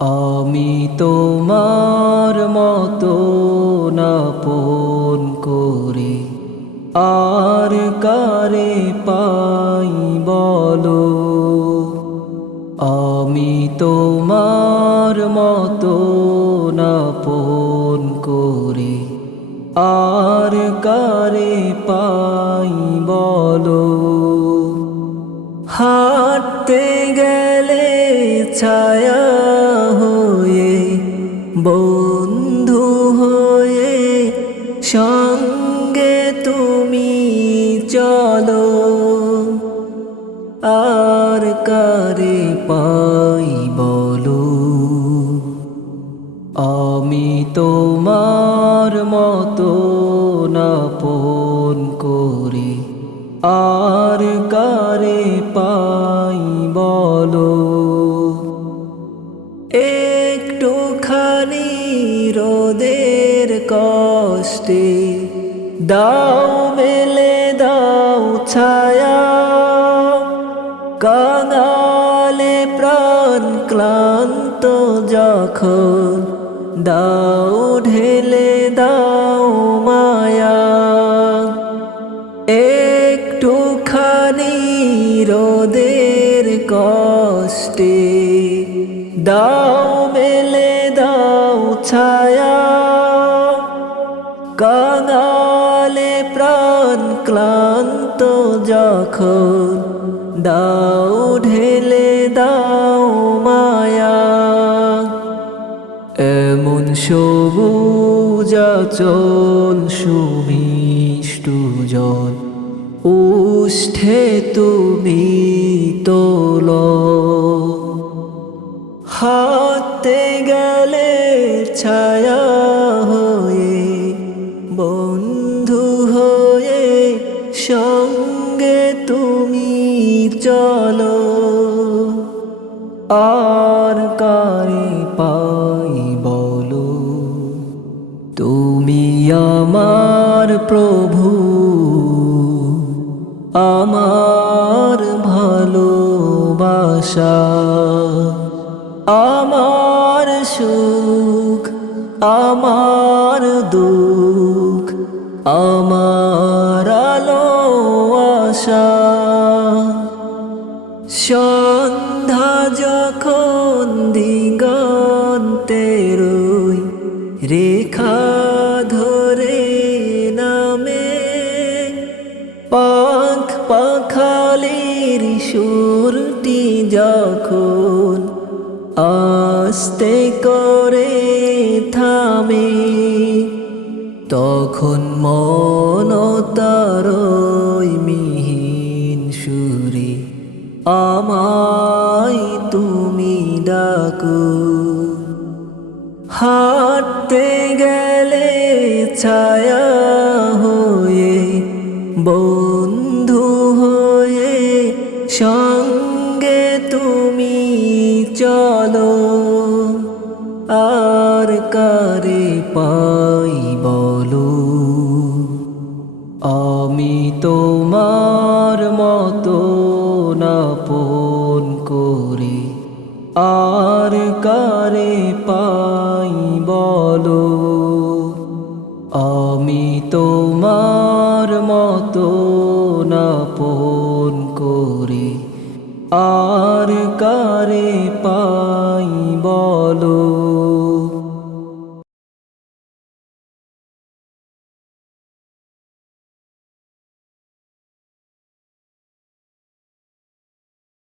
আমি তোমার মতো আপন করে আর কারে পাই বলো। আমি তোমার মতো আপন করে আর কারে পাই বলো। হাঁটতে গেলে ছায়া হয়ে, বন্ধু হয়ে সঙ্গে তুমি চলো। আর কারে পাই বলো। আমি তোমার মতো আপন করে আর কারে পাই বলো। একটুখানি রোদের কষ্টে দাও মেলে দাও ছায়া। কাঙালে প্রাণ ক্লান্ত যখন দাও ঢেলে দাও মায়া। একটুখানি রোদের কষ্টে দাও মেলে দাও ছায়া। কাঙালে প্রাণ ক্লান্ত যখন দাও ঢেলে দাও মায়া। এমন সবুজ আচল সুমিষ্ট জল উষ্ঠে তুমি তোলো। হাঁটতে গেলে ছায়া হয়ে, বন্ধু হয়ে সঙ্গে তুমি চলো। আর কারে পাই বলো। তুমি আমার প্রভু, আমার ভালোবাসা, আমার সুখ, আমার দুঃখ, আমার আলো আশা। সন্ধ্যা যখন দিগন্তের রেখা ধরে নামে, পাখ পাখালির সুরটি যখন আস্তে করে থামে, তখন মন তারই মিহিন সুরে আমায় তুমি ডাকো। হাঁটতে গেলে ছায়া হয়ে, বন্ধু হয়ে সঙ্গে তুমি চলো। আর কারে পাই বলো। আমি তোমার মতো আপন করে আর কারে পাই বলো। আমি তোমার মতো আপন করে আর কারে পাই বলো।